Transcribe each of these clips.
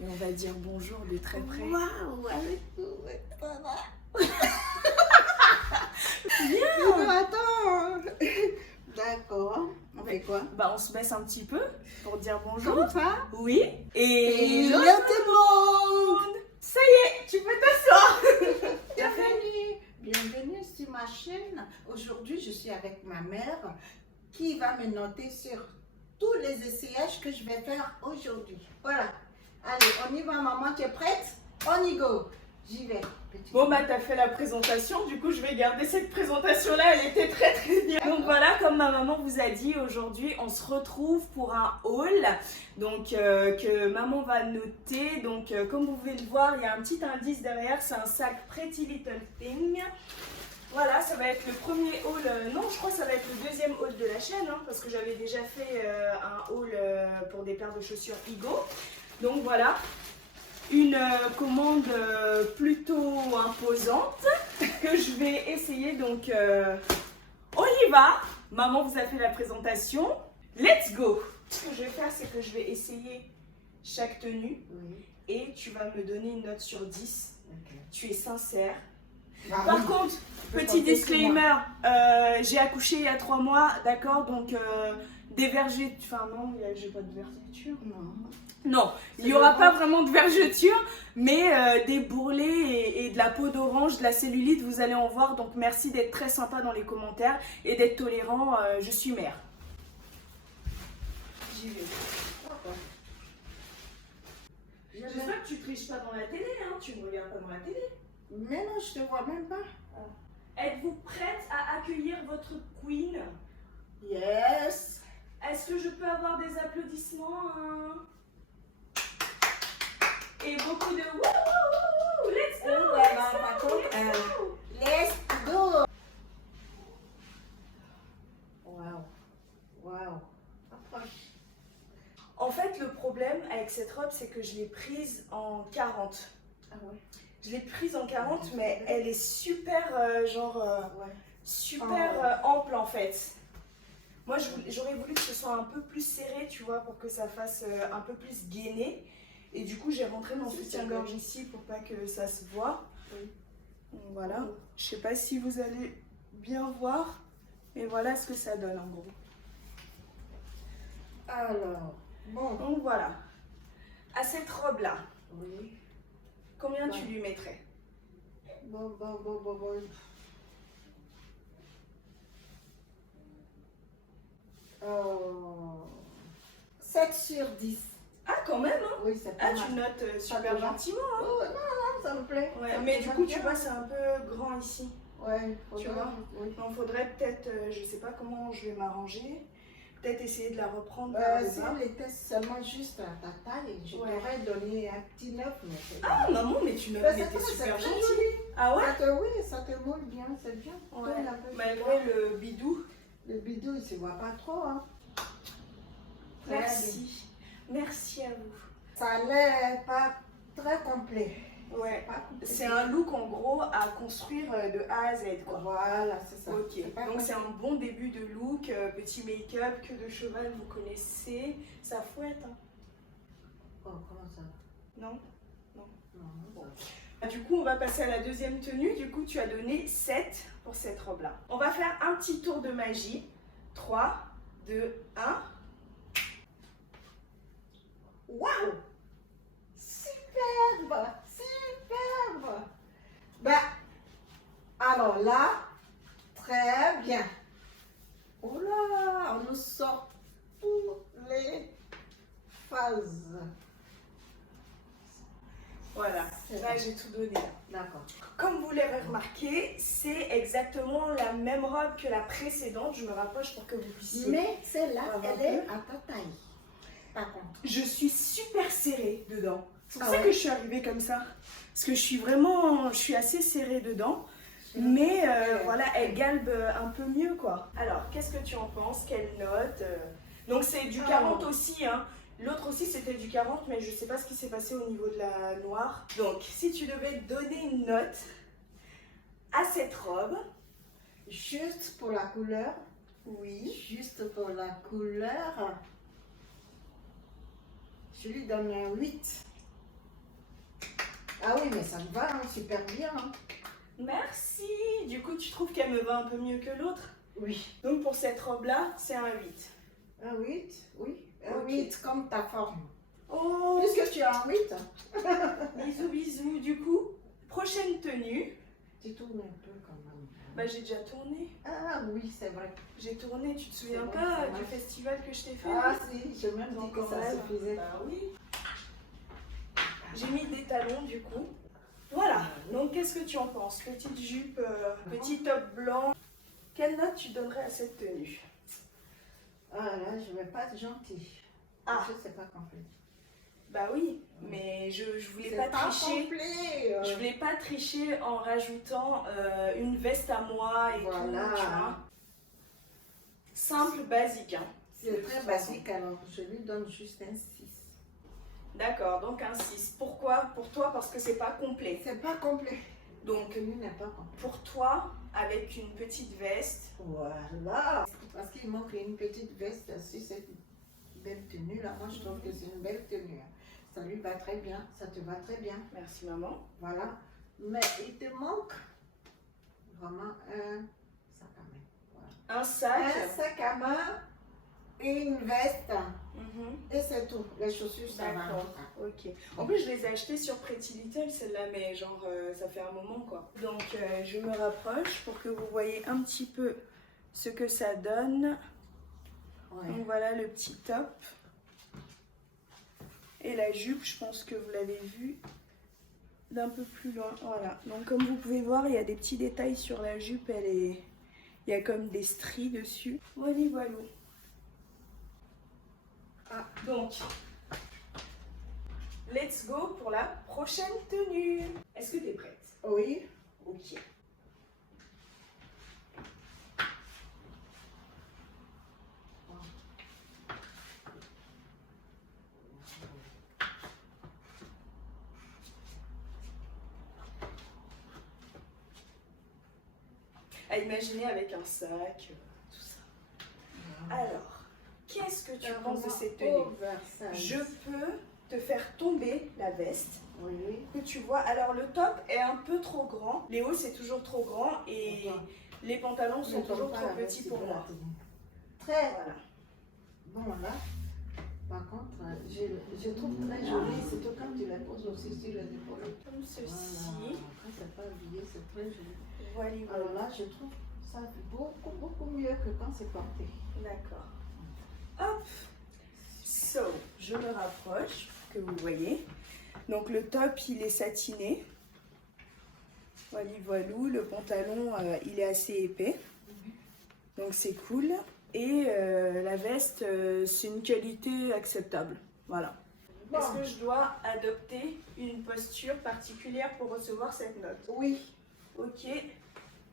Et on va dire bonjour de très près. Waouh, avec vous, ça va. Bien. Attends. D'accord. On fait quoi? Bah on se baisse un petit peu pour dire bonjour. Comme ça? Oui. Et Hello tout le monde. ça y est, tu peux t'asseoir. Bienvenue sur ma chaîne. Aujourd'hui, je suis avec ma mère qui va me noter sur tous les essayages que je vais faire aujourd'hui. Voilà. Allez, on y va, maman. Tu es prête? On y go. J'y vais. Bon bah t'as fait la présentation, du coup je vais garder cette présentation là, elle était très bien. Donc voilà, comme ma maman vous a dit, aujourd'hui on se retrouve pour un haul donc que maman va noter. Donc comme vous pouvez le voir, il y a un petit indice derrière, c'est un sac Pretty Little Thing. Voilà, ça va être le premier haul, non je crois que ça va être le deuxième haul de la chaîne, hein, parce que j'avais déjà fait un haul pour des paires de chaussures Igo. Donc voilà. Une commande plutôt imposante que je vais essayer, donc on y va. Maman vous a fait la présentation, let's go. Ce que je vais faire, c'est que je vais essayer chaque tenue et tu vas me donner une note sur 10. Tu es sincère. Par contre, petit disclaimer, j'ai accouché il y a 3 mois, d'accord, donc des vergetures, enfin non, j'ai pas de vergetures. Non, il n'y aura pas vraiment de vergeture, mais des bourrelets et de la peau d'orange, de la cellulite, vous allez en voir. Donc merci d'être très sympa dans les commentaires et d'être tolérant. Je suis mère. J'y vais. J'espère que tu triches pas dans la télé, hein. Tu ne regardes pas dans la télé. Mais non, je te vois même pas. Êtes-vous prête à accueillir votre queen? Yes. Est-ce que je peux avoir des applaudissements, hein? Et beaucoup de wouhou, let's go, Let's go. Wow. Wow. Approche. En fait, le problème avec cette robe, c'est que je l'ai prise en 40. Ah ouais. Je l'ai prise en 40, mais elle est super, super ample en fait. Moi, j'aurais voulu que ce soit un peu plus serré, tu vois, pour que ça fasse un peu plus gainé. Et du coup, j'ai rentré mon soutien-gorge ici pour pas que ça se voit. Donc, voilà. Je sais pas si vous allez bien voir. Et voilà ce que ça donne en gros. Alors, bon. Donc voilà. À cette robe-là, Oui. combien tu lui mettrais? Bon. Oh. 7 sur 10. Ah, quand même, hein? Oui, c'est pas Ah, mal. tu notes super gentiment, hein? Oh, non, ça me plaît. Ouais, Ça me mais plaît du coup, bien. tu vois, c'est un peu grand ici. Ouais, Tu vois? Oui. Donc, faudrait peut-être, je sais pas comment je vais m'arranger. Peut-être essayer de la reprendre par le Si bas. elle était seulement juste à ta taille, je t'aurais donné un petit 9. Mais c'est Ah, maman, mais tu notes, mais t'es super gentille. Ah ouais? Oui, ça te moule bien, c'est bien. Ouais. Tourne un peu, Malgré le bidou. le bidou, il se voit pas trop. Hein. Merci. Merci à vous. Ça n'est pas très complet. Ouais. Pas compliqué. C'est un look en gros à construire de A à Z, quoi. Voilà, c'est ça. Ok, C'est pas donc c'est compliqué. un bon début de look, petit make-up, queue de cheval, vous connaissez. Ça fouette, hein? Oh, comment ça? Non? Non. Bon. Du coup, on va passer à la deuxième tenue. Du coup, tu as donné 7 pour cette robe-là. On va faire un petit tour de magie. 3, 2, 1. Waouh! Superbe! Superbe! Ben, alors là, très bien. Oh là, on nous sort toutes les phases. Voilà, là j'ai tout donné. D'accord. Comme vous l'avez remarqué, c'est exactement la même robe que la précédente. Je me rapproche pour que vous puissiez. Mais celle-là, On va voir elle est un peu. à ta taille. Par contre. Je suis super serrée dedans. C'est pour Ah ça ouais? que je suis arrivée comme ça. Parce que je suis assez serrée dedans. Mais voilà, elle galbe un peu mieux quoi. Alors, qu'est-ce que tu en penses? Quelle note? Donc c'est du 40 aussi, hein. L'autre aussi c'était du 40, mais je sais pas ce qui s'est passé au niveau de la noire. Donc, si tu devais donner une note à cette robe, Juste pour la couleur. oui, Juste pour la couleur. Je lui donne un 8. Ah oui, mais ça me va hein, super bien. Hein. Merci. Du coup, tu trouves qu'elle me va un peu mieux que l'autre? Oui. Donc pour cette robe-là, c'est un 8. Un 8, oui. Un Ok. 8 comme ta forme. Oh, Puisque tu as un 8. bisous, bisous. Du coup, prochaine tenue. Tu tournes un peu quand même. Bah, j'ai déjà tourné. Ah oui, c'est vrai. J'ai tourné, tu te souviens bon, pas ça du marche. festival que je t'ai fait? Ah si, je me dis Donc, que quand ça même. suffisait. Bah oui. J'ai mis des talons du coup. Voilà, donc qu'est-ce que tu en penses? Petite jupe, petit top blanc. Quelle note tu donnerais à cette tenue? Ah là, je vais pas être gentille. Ah. Je sais pas complet. Bah oui, mais je voulais C'est pas pas tricher. complet. Je voulais pas tricher en rajoutant une veste à moi et Voilà. tout, tu vois. Simple, basique. Hein. C'est De très toute basique, alors je lui donne juste un 6. D'accord, donc un 6. Pourquoi? Pour toi, parce que c'est pas complet. C'est pas complet. Donc, Lui n'est pas complet. pour toi, avec une petite veste, Voilà. Parce qu'il manque une petite veste sur cette belle tenue là. Moi, je trouve que c'est une belle tenue. Ça lui va très bien. Ça te va très bien. merci maman. Voilà. Mais il te manque vraiment un sac à main. Voilà. Un sac. Un sac à main et une veste. Mhm. Et c'est tout. Les chaussures, ça va. D'accord, ok. En plus, je les ai achetées sur Pretty Little, celles-là, mais genre, ça fait un moment, quoi. Donc, je me rapproche pour que vous voyez un petit peu ce que ça donne. Ouais. Donc, voilà le petit top. Et la jupe, je pense que vous l'avez vu d'un peu plus loin. Voilà. Donc, comme vous pouvez voir, il y a des petits détails sur la jupe. Il y a comme des stries dessus. Voilà, voilà. Ah. Donc, let's go pour la prochaine tenue. Est-ce que tu es prête? Oui. Ok. À imaginer avec un sac, tout ça. Alors, qu'est-ce que tu penses de cette tenue? Je peux te faire tomber la veste. Oui. Que tu vois, alors le top est un peu trop grand, les hauts c'est toujours trop grand et les pantalons sont toujours trop petits pour moi. Très Voilà. bon là. Par contre, je trouve très joli, surtout quand tu la poses aussi sur les épaules. Comme ceci. Voilà. Après, c'est pas habillé, c'est très joli. Voilà. Alors là, je trouve ça beaucoup mieux que quand c'est porté. D'accord. Hop. So, je me rapproche pour que vous voyez. Donc le top il est satiné. Voilà, le pantalon il est assez épais. Donc c'est cool. Et la veste c'est une qualité acceptable. Voilà. Bon. Est-ce que je dois adopter une posture particulière pour recevoir cette note? Oui. Ok.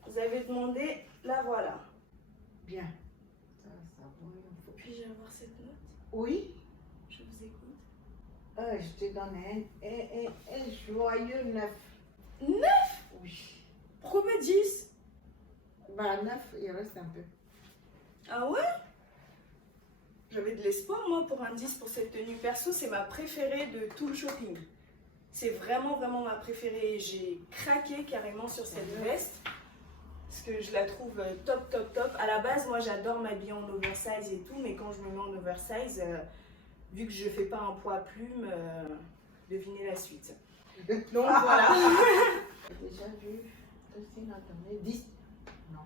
Vous avez demandé, la voilà. Bien. Puis-je avoir cette note? Oui. Je vous écoute. Je te donne un joyeux 9. 9? Oui. Pourquoi pas 10? Bah 9, il reste un peu. Ah ouais? J'avais de l'espoir moi pour un 10 pour cette tenue. Perso, c'est ma préférée de tout le shopping. C'est vraiment ma préférée. J'ai craqué carrément sur cette veste. Parce que je la trouve top. À la base, moi j'adore m'habiller en oversize et tout. Mais quand je me mets en oversize, vu que je fais pas un poids plume, devinez la suite. Donc voilà. J'ai déjà vu Christine a donné 10. Non.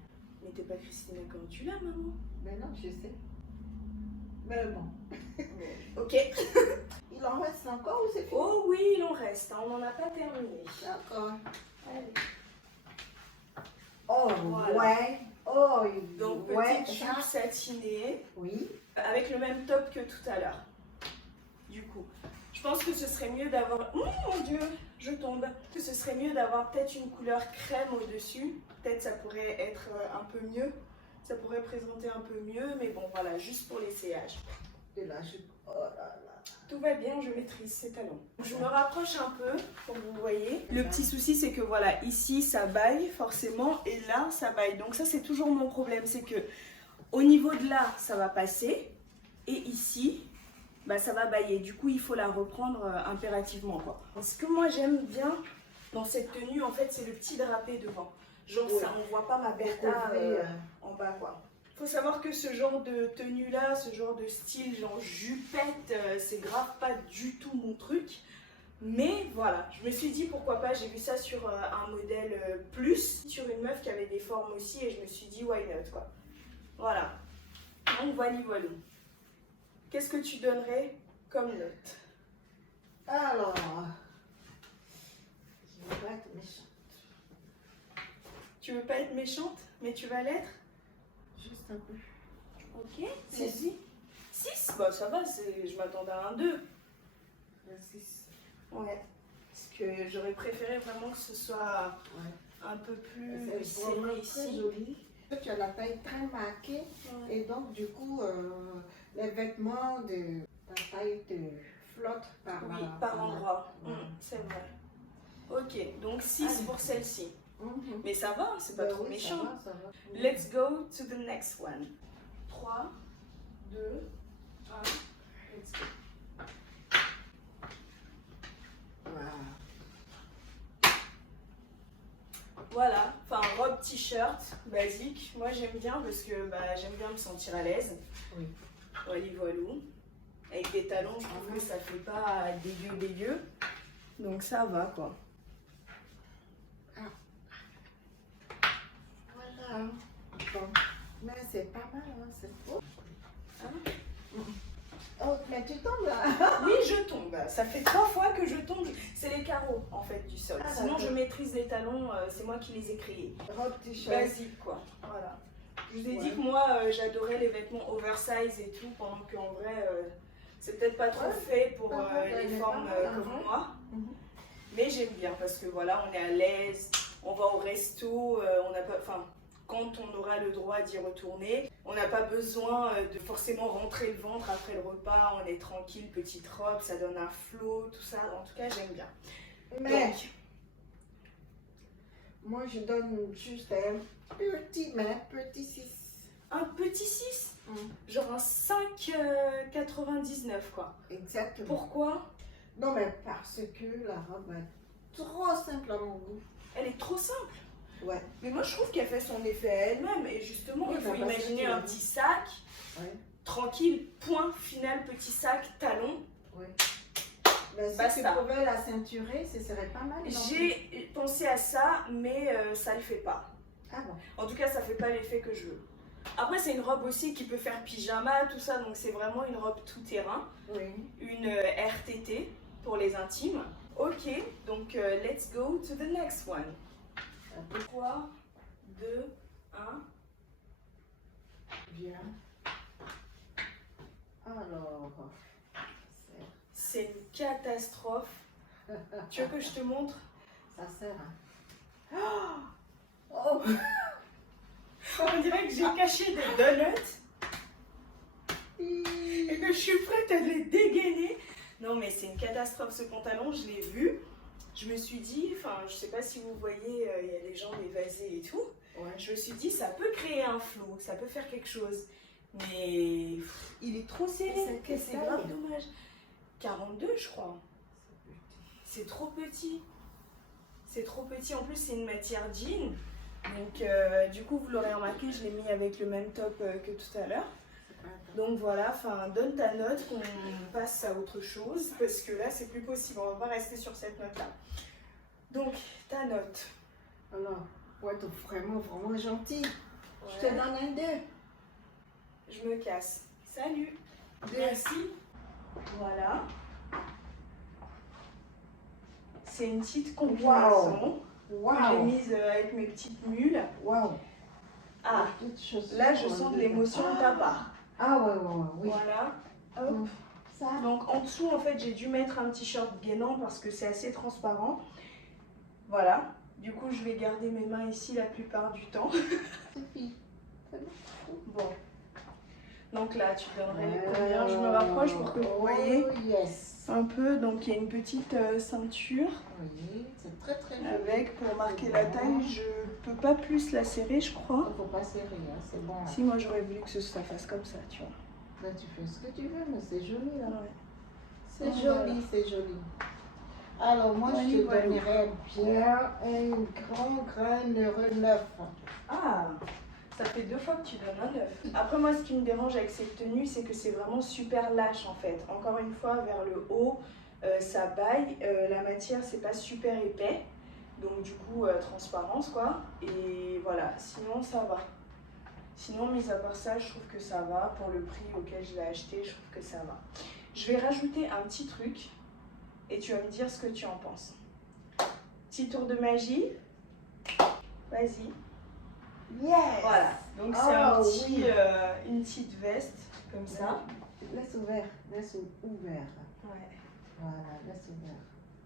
Mais t'es pas Christina quand tu l'as, maman? Mais non, je sais. Mais bon. Ok. Il en reste encore ou c'est fini? Oh oui, il en reste. Hein, on n'en a pas terminé. D'accord. Allez. Oh, Voilà. ouais. Oh, Donc ouais. petite jupe satinée. Oui. Avec le même top que tout à l'heure. Du coup, je pense que ce serait mieux d'avoir... Oh mon Dieu, je tombe. Que ce serait mieux d'avoir peut-être une couleur crème au-dessus. Peut-être ça pourrait être un peu mieux. Ça pourrait présenter un peu mieux. Mais bon, voilà, juste pour l'essayage. Et là, oh là là. Tout va bien, je maîtrise ces talons. Je me rapproche un peu pour que vous voyez. Le petit souci, c'est que voilà, ici, ça baille forcément. Et là, ça baille. Donc ça, c'est toujours mon problème. C'est que au niveau de là, ça va passer. Et ici... bah, ça va bailler, du coup il faut la reprendre impérativement quoi. Ce que moi j'aime bien Dans cette tenue, en fait, c'est le petit drapé devant. Genre, Ouais. ça, on voit pas ma Bertha en bas, quoi. Faut savoir que ce genre de tenue-là, ce genre de style, genre jupette, c'est grave pas du tout mon truc. Mais voilà, je me suis dit pourquoi pas, j'ai vu ça sur un modèle plus, sur une meuf qui avait des formes aussi, et je me suis dit why not, quoi. Voilà. Donc voilà. Qu'est-ce que tu donnerais comme note? Alors, je vais pas être méchante. Tu veux pas être méchante, mais tu vas l'être? Juste un peu. Ok, vas-y. 6? Bah ça va, je m'attendais à un 2. Un 6. Ouais. Parce que j'aurais préféré vraiment que ce soit Ouais. un peu plus C'est vraiment serré très ici. joli. Tu as la taille très marquée. Ouais. Et donc, du coup, les vêtements de ta taille te flottent par Oui, la- par la- endroit. Ouais. C'est vrai. Ok, donc 6 Allez. pour celle-ci. Mhm. Mais ça va, c'est pas Ben trop oui, méchant. ça va. Let's go to the next one. 3, 2, 1, let's go. Wow. Voilà, enfin robe t-shirt basique. Moi j'aime bien parce que bah, j'aime bien me sentir à l'aise. Oui. Voilà. Avec des talons, je trouve que ça fait pas dégueu. Donc ça va quoi. Voilà. Bon. Mais c'est pas mal, hein, c'est beau. Hein? Oh, mais tu tombes là. Oui, je tombe. Ça fait 3 fois que je tombe. C'est les carreaux en fait du sol. Ah, Sinon je d'accord. maîtrise les talons, c'est moi qui les ai créés. Robe, t-shirt. Basique quoi. Voilà. Je vous ai dit Ouais. que moi j'adorais les vêtements oversize et tout, pendant qu'en vrai c'est peut-être pas trop Ouais. fait pour Ouais, les mais formes pas mal, comme hein. moi. Mhm. Mais j'aime bien parce que voilà, on est à l'aise, on va au resto, on n'a pas, enfin, quand on aura le droit d'y retourner, on n'a pas besoin de forcément rentrer le ventre après le repas, on est tranquille, petite robe, ça donne un flow, tout ça. En tout cas, j'aime bien. Mais Donc, moi, je donne juste un petit 6. un petit 6, Mm. genre un 5,99 quoi. Exactement. Pourquoi? Non, mais parce que la robe est trop simple à mon goût. Elle est trop simple. Ouais. Mais moi, je trouve qu'elle fait son effet à elle-même. Et justement, Oui, il faut bah, parce que imaginer tu un l'as petit sac, Ouais. tranquille, point final, petit sac, talon. Ouais. Mais si Basta. tu pouvais la ceinturer, ce serait pas mal. non? J'ai pensé à ça, mais ça le fait pas. Ah bon. En tout cas, ça fait pas l'effet que je veux. Après, c'est une robe aussi qui peut faire pyjama, tout ça. Donc, c'est vraiment une robe tout terrain. Oui. Une RTT pour les intimes. Ok, donc let's go to the next one. 3, 2, 1. Bien. Alors, C'est une catastrophe. Tu veux que je te montre? ça sert à... Oh. On dirait que j'ai caché des donuts et que je suis prête à les dégainer. Non mais c'est une catastrophe ce pantalon, je l'ai vu. Je me suis dit, enfin je sais pas si vous voyez, il y a les jambes évasées et tout. Ouais. Je me suis dit ça peut créer un flow, ça peut faire quelque chose. Mais pff, il est trop serré, C'est quelle c'est grave taille? dommage. 42 je crois. C'est trop petit. C'est trop petit. En plus, c'est une matière jean. Donc, du coup, vous l'aurez remarqué, je l'ai mis avec le même top que tout à l'heure. Donc voilà, enfin, donne ta note, qu'on passe à autre chose. Parce que là, c'est plus possible. On va pas rester sur cette note-là. Donc, ta note. Alors, pour être vraiment gentil, je te Ouais. donne un 2. Je me casse. Salut. 2. Merci. Voilà. C'est une petite combinaison que j'ai Waouh. mise avec mes petites mules. Waouh. Ah, là je sens de l'émotion de ta part. Ah ouais, oui. Voilà. Hop. Mm. Ça, Donc en dessous en fait j'ai dû mettre un t-shirt gainant parce que c'est assez transparent. Voilà. Du coup je vais garder mes mains ici la plupart du temps. suffit. Bon. Donc là tu donnerais combien? Je me rapproche pour que vous voyez Oh yes. un peu. Donc il y a une petite ceinture Oui, c'est très joli. avec pour marquer la taille. Je peux pas plus la serrer je Il crois. ne faut pas serrer, hein, c'est bon. Si moi j'aurais voulu que ça fasse comme ça tu vois. Là, tu fais ce que tu veux, mais c'est joli là. Ouais. C'est Voilà. joli, c'est joli. Alors, moi, je te Voilà. donnerais bien un grand grain de 9. Ah, ça fait 2 fois que tu donnes un 9. Après, moi, ce qui me dérange avec cette tenue, c'est que c'est vraiment super lâche en fait. Encore une fois, vers le haut, ça baille. La matière, c'est pas super épais. Donc, du coup, transparence quoi. Et voilà, sinon, ça va. Sinon, mis à part ça, je trouve que ça va. Pour le prix auquel je l'ai acheté, je trouve que ça va. Je vais rajouter un petit truc et tu vas me dire ce que tu en penses. Petit tour de magie. Vas-y. Yes! Voilà, donc c'est oui. une petite veste comme ça. Laisse ouvert, laisse ouvert. Ouais, Voilà, laisse ouvert.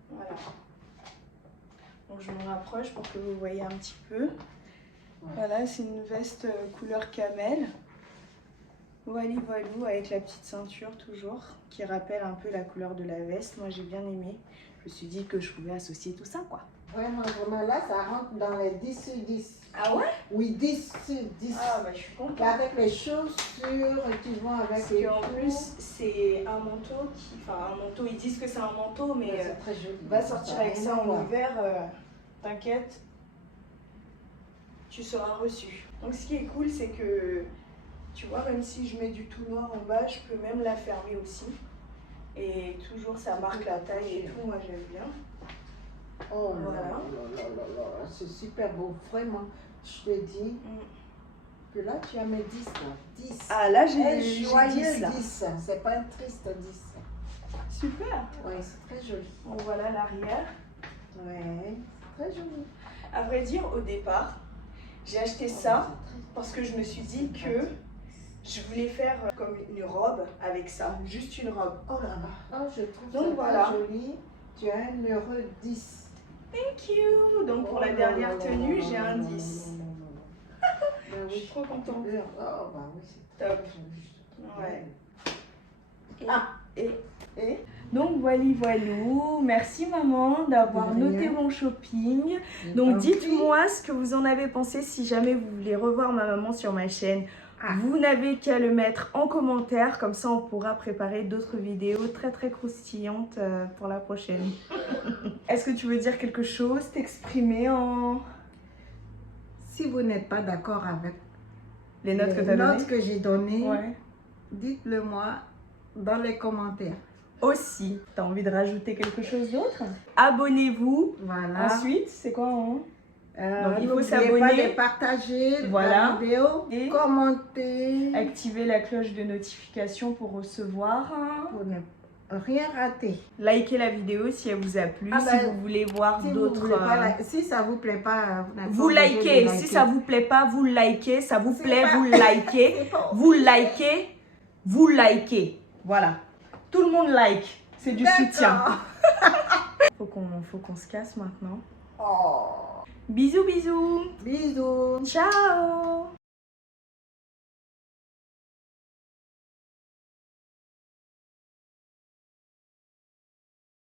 voilà. Donc je me rapproche pour que vous voyez un petit peu. Voilà, c'est une veste couleur camel. Voilà, voilou, avec la petite ceinture toujours, qui rappelle un peu la couleur de la veste. Moi j'ai bien aimé. Je me suis dit que je pouvais associer tout ça quoi. Vraiment, vraiment, là, ça rentre dans les 10 sur 10. Ah ouais? Oui, 10 sur 10. Ah bah je suis contente. Avec les chaussures qui vont avec. Parce qu'en plus c'est un manteau qui... Enfin un manteau, ils disent que c'est un manteau mais... c'est très joli. Va sortir avec ça en voir. hiver, t'inquiète, tu seras reçu. Donc ce qui est cool, c'est que, tu vois, même si je mets du tout noir en bas, je peux même la fermer aussi. Et toujours, ça marque la taille et tout, moi j'aime bien. Oh Voilà. là là là là là, c'est super beau, vraiment. Je te dis que là, tu as mes 10 là. 10. Ah là, Un j'ai joyeux 10 là. 10. C'est pas un triste 10. Super. Oui, c'est très joli. Bon voilà l'arrière. Oui, c'est très joli. À vrai dire, au départ, j'ai acheté ça parce que je me suis dit que je voulais faire comme une robe avec ça, juste une robe. Oh là là, oh, je trouve Donc ça voilà. très joli. Tu as un heureux 10. Thank you. Donc pour la dernière tenue, j'ai un 10. Ben Je suis trop contente. Oh bah oui, c'est Top. très joli. Ouais. Ah, Et donc voilou. Merci maman d'avoir De rien. noté mon shopping. j'ai Donc compris. dites-moi ce que vous en avez pensé si jamais vous voulez revoir ma maman sur ma chaîne. Ah. Vous n'avez qu'à le mettre en commentaire, comme ça on pourra préparer d'autres vidéos très croustillantes pour la prochaine. Est-ce que tu veux dire quelque chose, t'exprimer en... Si vous n'êtes pas d'accord avec Les notes que tu as les données? notes que j'ai données, Ouais. dites-le moi dans les commentaires. Aussi, t'as envie de rajouter quelque chose d'autre? Abonnez-vous. Voilà. Ensuite, c'est quoi hein? Donc, il faut n'oubliez s'abonner. pas de partager Voilà. la vidéo, Et commenter Activez la cloche de notification pour recevoir. pour ne rien rater. Likez la vidéo si elle vous a plu. Ah si ben, vous voulez voir Si, vous d'autres... voulez pas si ça vous plaît pas, n'êtes Vous pas obligé likez. de Si liker. ça vous plaît pas, vous likez. Ça vous C'est plaît, pas- vous likez. C'est pas- Vous likez. Vous likez. Voilà. Tout le monde like. C'est du soutien. D'accord. Faut qu'on se casse maintenant. Oh. Bisous, bisous. Bisous. Ciao.